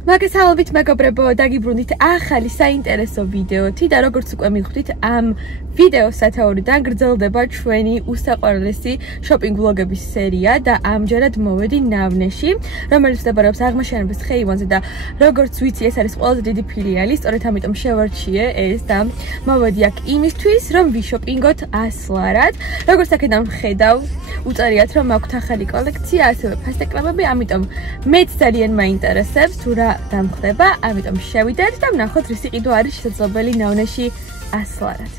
მაგასალობით მეგობრებო, დაგიბრუნდით ახალი საინტერესო ვიდეოთი და როგორც უკვე მივხვდით, ამ ვიდეოს სათაურიდან გრძელდება ჩვენი უსაყვარლესი შოპინგ ვლოგების სერია და ამჯერად მოვედი ნავნეში, რომელიც მდებარეობს აღმაშენების ხეივანზე და როგორც ვიცი, ეს არის ყველაზე დიდი ფილიალი, სწორედ ამიტომ შევარჩიე ეს და მოვედი აქ იმისთვის, რომ ვიშოპინგოთ ასლარად. როგორც აქედან ვხედავ, უწერიათ რომ აქვთ ახალი კოლექცია, ასევე ფასტეკლებები, ამიტომ მეც ძალიან მაინტერესებს თუ რა დამხდება, ამიტომ შევიდეთ და ვნახოთ რის იყიდო არის შესაძლებელი ნავნეში ასლარად.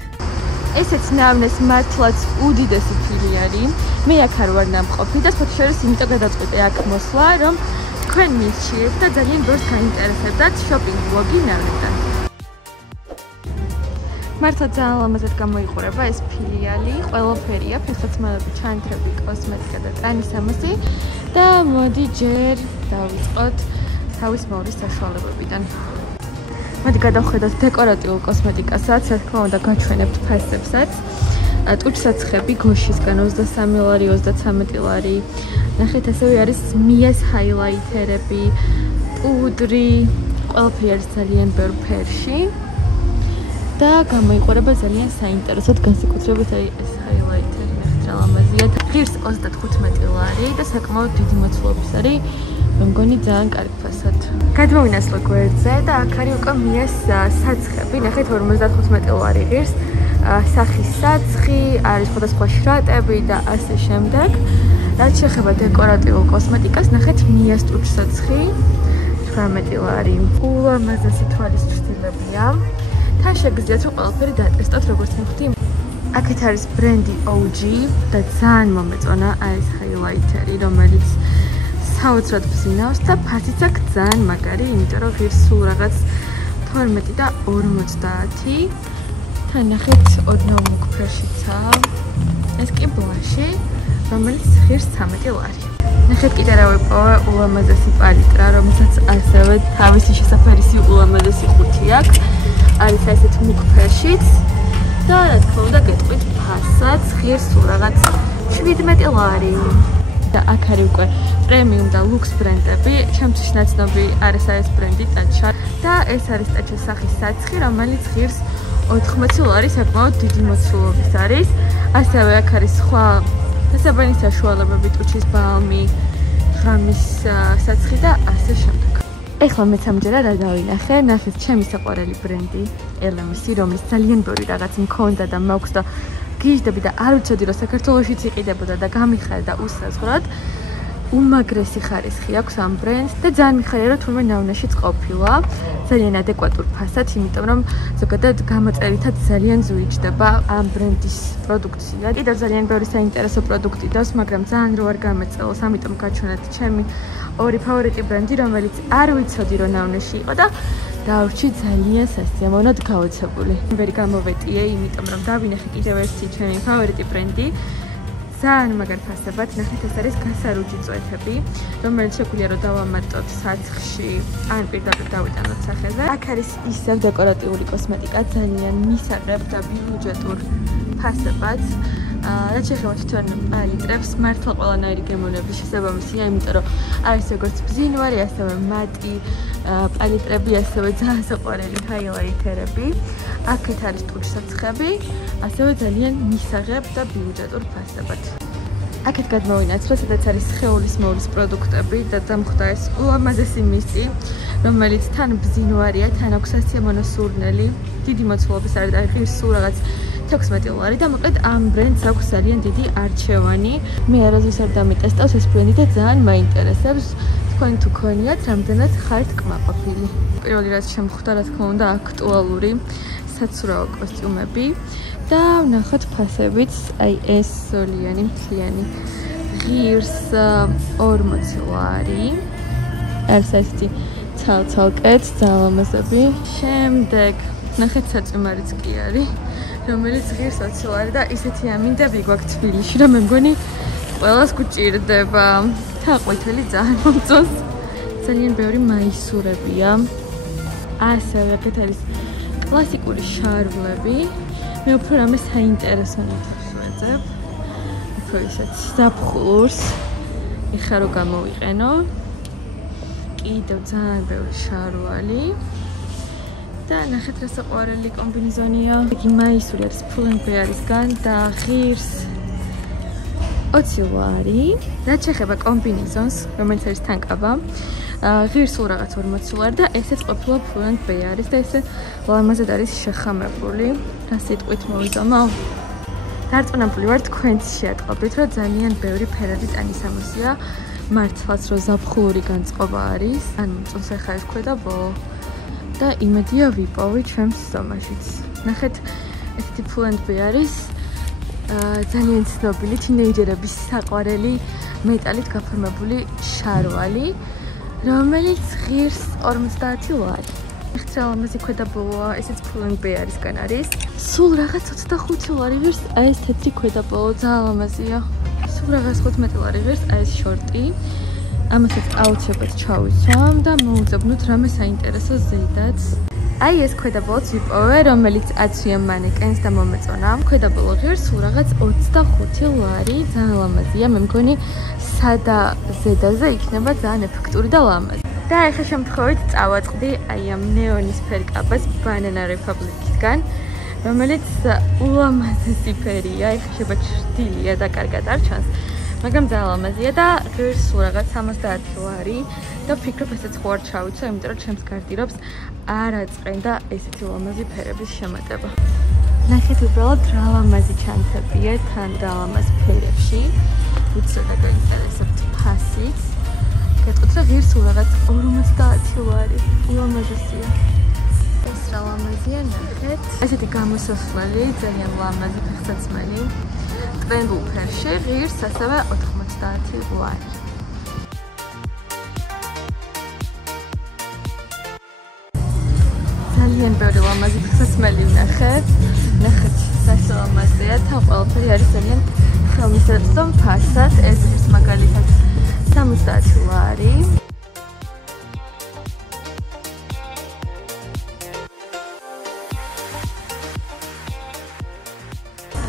ესეც ნავნეს მართლაც უდიდესი ფილიალი. მე აქ არ ვარ ნამყოფი და სპეციალურად იმიტომ გადაწყვეტე აქ მოსვლა, რომ თქვენ მისჩიეთ და ძალიან ბევრს გაინტერესებდათ შოპინგ ვლოგი ნავნესთან. მართლა ძალიან ლამაზად გამოიყურება ეს ფილიალი, ყველაფერია, ფეხსაცმელები, ჩანთრები, კოსმეტიკა და ტანისამოსი და მოდი ჯერ დავიწყოთ თავის მოვლის საშუალებებიდან. მოდი გადავხედოთ დეკორატიულ კოსმეტიკასაც, რა თქმა უნდა გაჩვენებთ ფასებსაც. ტუჩსაცხები გოშისგან 23 ლარი, 33 ლარი. ნახეთ, ასევე არის მიას ჰაილაითერები, პუდრი, ყველაფერი არის ძალიან ბევრ ფერში. და გამოიყურება ძალიან საინტერესოდ, განსაკუთრებით ეს ჰაილაითერი, ნახეთ რა ლამაზია. ღირს 35 ლარი და საკმაოდ დიდი მოცულობის არის. მე მგონი ძალიან კარგი ფასად. გადმოვინასლე გვერდზე და აქ არის უკვე მიას საცხები, ნახეთ 55 ლარი ღირს. სახის საცხი, არის სხვადასხვა შრატები და ასე შემდეგ. რაც შეეხება დეკორატიულ კოსმეტიკას, ნახეთ მიას ტუჩსაცხი 18 ლარი. ულამაზესი თვალის ჩრდილებია. თან შეგიძლიათ რომ ყველაფერი დატესტოთ, როგორც მივხვდი. აქეთ არის ბრენდი OG და ძალიან მომეწონა ეს ჰაილაითერი, რომელიც საოცრად ბზინავს და ფასიც აქვს ძალიან მაგარი, იმიტომ რომ ღირს სულ რაღაც 12 და 50. თან ნახეთ ოდნავ მუქ ფერშიცაა. ეს კი ბლაში, რომელიც ღირს 13 ლარი. ნახეთ კიდე რა ვიპოვე, ულამაზესი პალიტრა, რომელსაც ასევე თავისი შესაფერისი ულამაზესი ხუთი აქვს. არის ესეთ მუქ ფერშიც და რა თქმა უნდა გეტყვით ფასაც, ღირს სულ რაღაც 17 ლარი. და აქ არის უკვე პრემიუმ და ლუქს ბრენდები. ჩემთვის ნაცნობი არის ეს ბრენდი ტაჩა და ეს არის ტაჩას სახის საცხი, რომელიც ღირს 80 ლარი, საკმაოდ დიდი მოცულობის არის. ასევე აქ არის სხვა დასაბანი საშუალებები, ტუჩის ბალმი, ღამის საცხი და ასე შემდეგ. ეხლა მეც ამჯერად რა დავინახე, ნახეთ ჩემი საყვარელი ბრენდი LMC, რომელიც ძალიან ბევრი რაღაც მქონდა და მაქვს და გიჟდები და არ ვიცოდი რომ საქართველოშიც იყიდებოდა და გამიხარდა უსაზღვრად. უმაგრესი ხარისხი აქვს ამ ბრენდს და ძალიან მიხარია რომ თურმე ნავნეშიც ყოფილა. ძალიან ადეკვატურ ფასად, იმიტომ რომ ზოგადად გამოწერითაც ძალიან ზუიჯდება ამ ბრენდის პროდუქცია. კიდევ ძალიან ბევრი საინტერესო პროდუქტი დავს, მაგრამ ძალიან რო არ გამეწელოს, ამიტომ გაჩვენეთ ჩემი ორი ფავორიტი ბრენდი, რომელიც არ ვიცოდი რომ ნავნეში იყო და დავრჩი ძალიან სასიამოვნოდ გაოცებული. ვერი გამოვეტიე, იმიტომ რომ დავინახე კიდევ ერთი ჩემი ფავორიტი ბრენდი. ძალიან მაგარ ფასებად, ნახეთ ეს არის გასარუჯი წვეთები, რომელიც შეგვიძლია რომ დავამატოთ საცხში, ან პირდაპირ დავიტანოთ სახეზე. აქ არის ისევ დეკორატიული კოსმეტიკა, ძალიან მისაღებ და ბიუჯეტურ ფასებად. რაც შეეხება თვითონ პალიტრებს, მართლა ყველანაირი გემოვნების შესაბამისია, იმიტომ რომ არის როგორც ბზინვარი, ასევე მატი პალიტრები, ასევე ძალიან საყვარელი ჰაილაითერები. აქეთ არის ტუჩსაცხები, ასევე ძალიან მისაღებ და ბიუჯეტურ ფასებად. აქეთ გადმოვინაცვლე, სადაც არის სხეულის მოვლის პროდუქტები და დამხვდა ეს ულამაზესი მისტი, რომელიც თან ბზინვარია, თან აქვს სასიამოვნო სურნელი, დიდი მოცულობის არის და ღირს სულ რაღაც 16 ლარი და მოკლედ ამ ბრენდს აქვს ძალიან დიდი არჩევანი. მე არასდროს არ დამეტესტავს ეს ბრენდი და ძალიან მაინტერესებს. თქვენ თუ გქონიათ, რამდენად ხართ კმაყოფილი. პირველი რაც შემხვდა, რა თქმა უნდა, აქტუალური საცურაო კოსტიუმები და ვნახოთ ფასებიც, აი ეს სოლიანი მთლიანი ღირს 40 ლარი. არის ესეთი ცალ-ცალკეთ, ძალიან ლამაზები. შემდეგ ნახეთ საწვიმარიც კი არის, რომელიც ღირს 20 ლარი და ისეთი ამინდები გვაქვს თბილისში, რომ მე მგონი ყველას გვჭირდება. თაყვითელი ძალიან მომწონს. ძალიან ბევრი მაისურებია. ასევე აქეთ არის კლასიკური შარვლები. მე უფრო რამე საინტერესო ნივთებს ვეძებ. უფრო ისეთ ზაფხულს. ეხლა რო გამოვიყენო. კიდევ ძალიან ბევრი შარვალი. და ნახეთ რა საყვარელი კომბინეზონია. იგი მაისური არის Pull&Bear-ისგან და ღირს 20 ლარი. რაც შეეხება კომბინეზონს, რომელიც არის თანკაბა, ღირს სულ რაღაც 40 ლარი და ესეც ყოფილა Pull&Bear-ის და ესე ლამაზად არის შეხამებული. რა სიტყვით მოვიზამო? დარწმუნებული ვარ თქვენც შეატყობთ, რომ ძალიან ბევრი ფერადი ტანისამოსია. მართლაც რომ ზაფხულური განწყობა არის, ან წონს ახლა ეს ქვედა ბოლო. და იმედია ვიპოვი ჩემს ზომაშიც. ნახეთ, ესეთი Pull&Bear-ის ძალიან ცნობილი თინეიჯერების საყვარელი მეტალით გაფორმებული შარვალი, რომელიც ღირს 50 ლარი. ეხლა ლამაზი ქვედა ბოლოა, ესეც Pull&Bear-ისგან არის. სულ რაღაც 25 ლარი ღირს, აი ეს თეთრი ქვედა ბოლო ძალიან ლამაზია. სულ რაღაც 15 ლარი ღირს, აი ეს შორტი. ამასაც აუცილებლად ჩავიცვამ და მოვუძებნოთ რამე საინტერესო ზედაც. აი ეს ქვედა ბოლოც ვიპოვე, რომელიც აცვია მანეკენს და მომეწონა. ქვედა ბოლო ღირს სულ რაღაც 25 ლარი, ძალიან ლამაზია. მე მგონი სადა ზედაზე იქნება ძალიან ეფექტური და ლამაზი. და ეხლა შემთხვევით წავაწყდი აი ამ ნეონისფერ კაბას Banana Republic-ისგან, რომელიც ულამაზესი ფერია, ეხლა შეიძლება ჩრდილია და კარგად არ ჩანს. მაგრამ ძალიან ლამაზია და ღირს სულ რაღაც 70 ლარი და ვფიქრობ ესეც ხო არ ჩავიცვა, იმიტომ რომ ჩემს გარდირობს არ აწყენდა ესეთი ლამაზი ფერების შემატება. ნახეთ უბრალოდ რა ლამაზი ჩანთებია თან და ლამაზ ფერებში. უცებ გაინტერესებთ ფასიც. გეტყვით რომ ღირს სულ რაღაც 50 ლარი. ულამაზესია. ეს რა ლამაზია ნახეთ. ესეთი გამოსასვლელი, ძალიან ლამაზი ფეხსაცმელი. ტრენდულ ფერში ღირს ასევე 90 ლარი. ძალიან ბევრი ლამაზი ფეხსაცმელი ვნახეთ. ნახეთ, სასა ლამაზია, თან ყველაფერი არის ძალიან ხელმისაწვდომ ფასად. ეს ღირს მაგალითად 70 ლარი.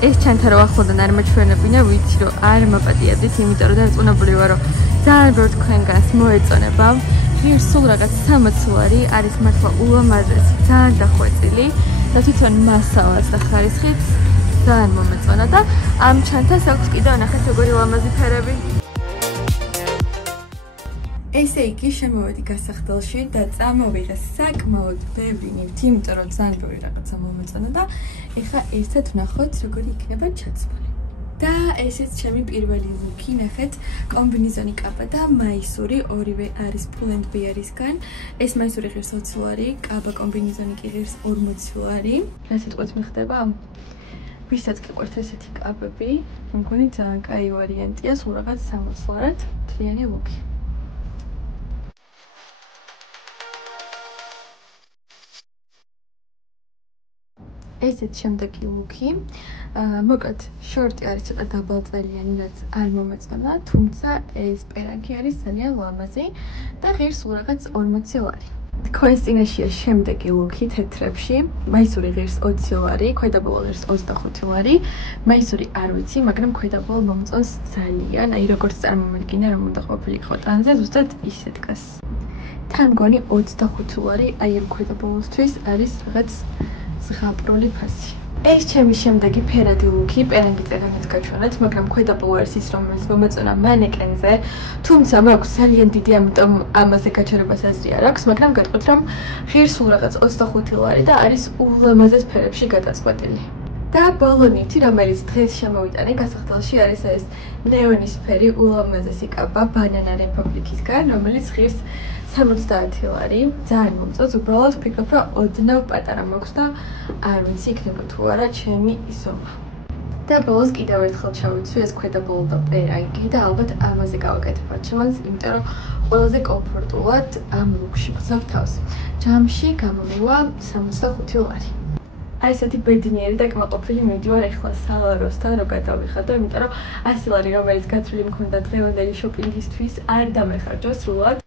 ეს ჩანთა რო ახლოდან არ მაჩვენებინა, ვიცი რომ არ მაპატიებდით, იმიტომ რომ დარწმუნებული ვარ, რომ ძალიან ბევრი თქვენგანს მოეწონება. ღირს სულ რაღაც 60 ლარი არის მართლა ულამაზესი, ძალიან დახვეწილი და თვითონ მასალაც და ხარისხიც ძალიან მომეწონა და ამ ჩანთას აქვს კიდევ ნახეთ როგორი ლამაზი ფერები. ესე იგი შემოვედი გასახდელში და წამოვიღე საკმაოდ ბევრი ნივთი, იმიტომ რომ ძალიან ბევრი რაღაცა მომეწონა და ეხლა ერთად ვნახოთ როგორი იქნება ჩაცმული. და ესეც ჩემი პირველი ლუკი, ნახეთ, კომბინეზონი კაბა და მაისური, ორივე არის Pull&Bear-ისგან. ეს მაისური ღირს 20 ლარი, კაბა კომბინეზონი კი ღირს 40 ლარი. რა სიტყვით მიხდება? ვისაც გიყვართ ესეთი კაბები, მგონი ძალიან კაი ვარიანტია, სულ რაღაც 60 ლარად მთლიანი ლუკი. ესეც შემდეგი ლუკი. მოკლედ, შორტი არის ცოტა დაბალწელიანი, რაც არ მომეწონა, თუმცა ეს პერანგი არის ძალიან ლამაზი და ღირს სულ რაღაც 40 ლარი. თქვენს წინაშია შემდეგი ლუკი თეთრებში. მაისური ღირს 20 ლარი, ქვედა ბოლო ღირს 25 ლარი. მაისური არ ვიცი, მაგრამ ქვედა ბოლო მომწონს ძალიან, აი როგორც წარმომედგინა, რომ უნდა ყოფილიყო ტანზე, ზუსტად ისე დგას. თან მგონი 25 ლარი, აი ამ ქვედა ბოლოსთვის არის რაღაც ზღაპრული ფასი. ეს ჩემი შემდეგი ფერადი ლუკი, პერანგი წერანით გაჩვენეთ, მაგრამ ქვედა ბოლო არის ის, რომელიც მომეწონა მანეკენზე, თუმცა მაქვს ძალიან დიდი, ამიტომ ამაზე გაჩერებას აზრი არ აქვს, მაგრამ გეტყვით რომ ღირს სულ რაღაც 25 ლარი და არის ულამაზეს ფერებში გადაწყვეტილი. და ბოლო ნივთი, რომელიც დღეს შემოვიტანე გასახდელში, არის ეს ნეონისფერი ულამაზესი კაბა Banana Republic-ისგან, რომელიც ღირს 70 ლარი. ძალიან მომწონს, უბრალოდ ვფიქრობ, რომ ოდნავ პატარა მაქვს და არ ვიცი იქნება თუ არა ჩემი ზომა. და ბოლოს კიდევ ერთხელ ჩავიცვი ეს ქვედა ბოლო და პერანგი და ალბათ ამაზე გავაკეთებ არჩევანს, იმიტომ რომ ყველაზე კომფორტულად ამ ლუკში ვხსნავ თავს. ჯამში გამომივა 65 ლარი. აი ესეთი ბედნიერი და კმაყოფილი მივდივარ ეხლა სალაროსთან რომ გადავიხადო, იმიტომ რომ 100 ლარი რომელიც გათვლილი მქონდა დღევანდელი შოპინგისთვის არ დამეხარჯა სრულად.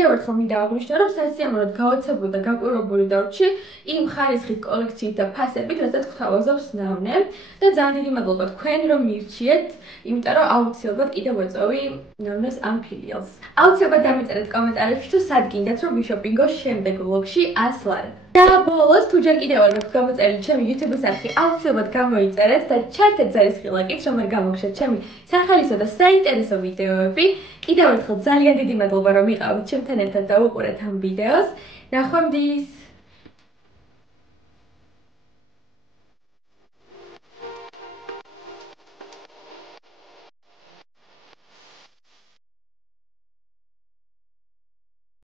კიდევ ერთხელ მინდა აღვნიშნო, რომ სასიამოვნოდ გაოცებული და გაკვირვებული დარჩი იმ ხარისხის კოლექციით და ფასებით, რასაც გვთავაზობს ნავნე და ძალიან დიდი მადლობა თქვენ, რომ მირჩიეთ, იმიტომ რომ აუცილებლად კიდევ ვეწოვი ნავნეს ამ ფილიალს. აუცილებლად დამეწერეთ კომენტარებში, თუ სად გინდათ, რომ ვიშოპინგო შემდეგ ვლოგში 100 ლარად. და ბოლოს, თუ ჯერ კიდევ არ გაქვთ გამოწერილი ჩემი YouTube-ის არხი, აუცილებლად გამოიწერეთ და ჩართეთ ზარისხილაკით, რომ არ გამოგხსნათ ჩემი სახალისო და საინტერესო ვიდეოები. კიდევ ერთხელ ძალიან დიდი მადლობა, რომ იყავით ჩემთან ერთად და უყურეთ ამ ვიდეოს. ნახვამდის!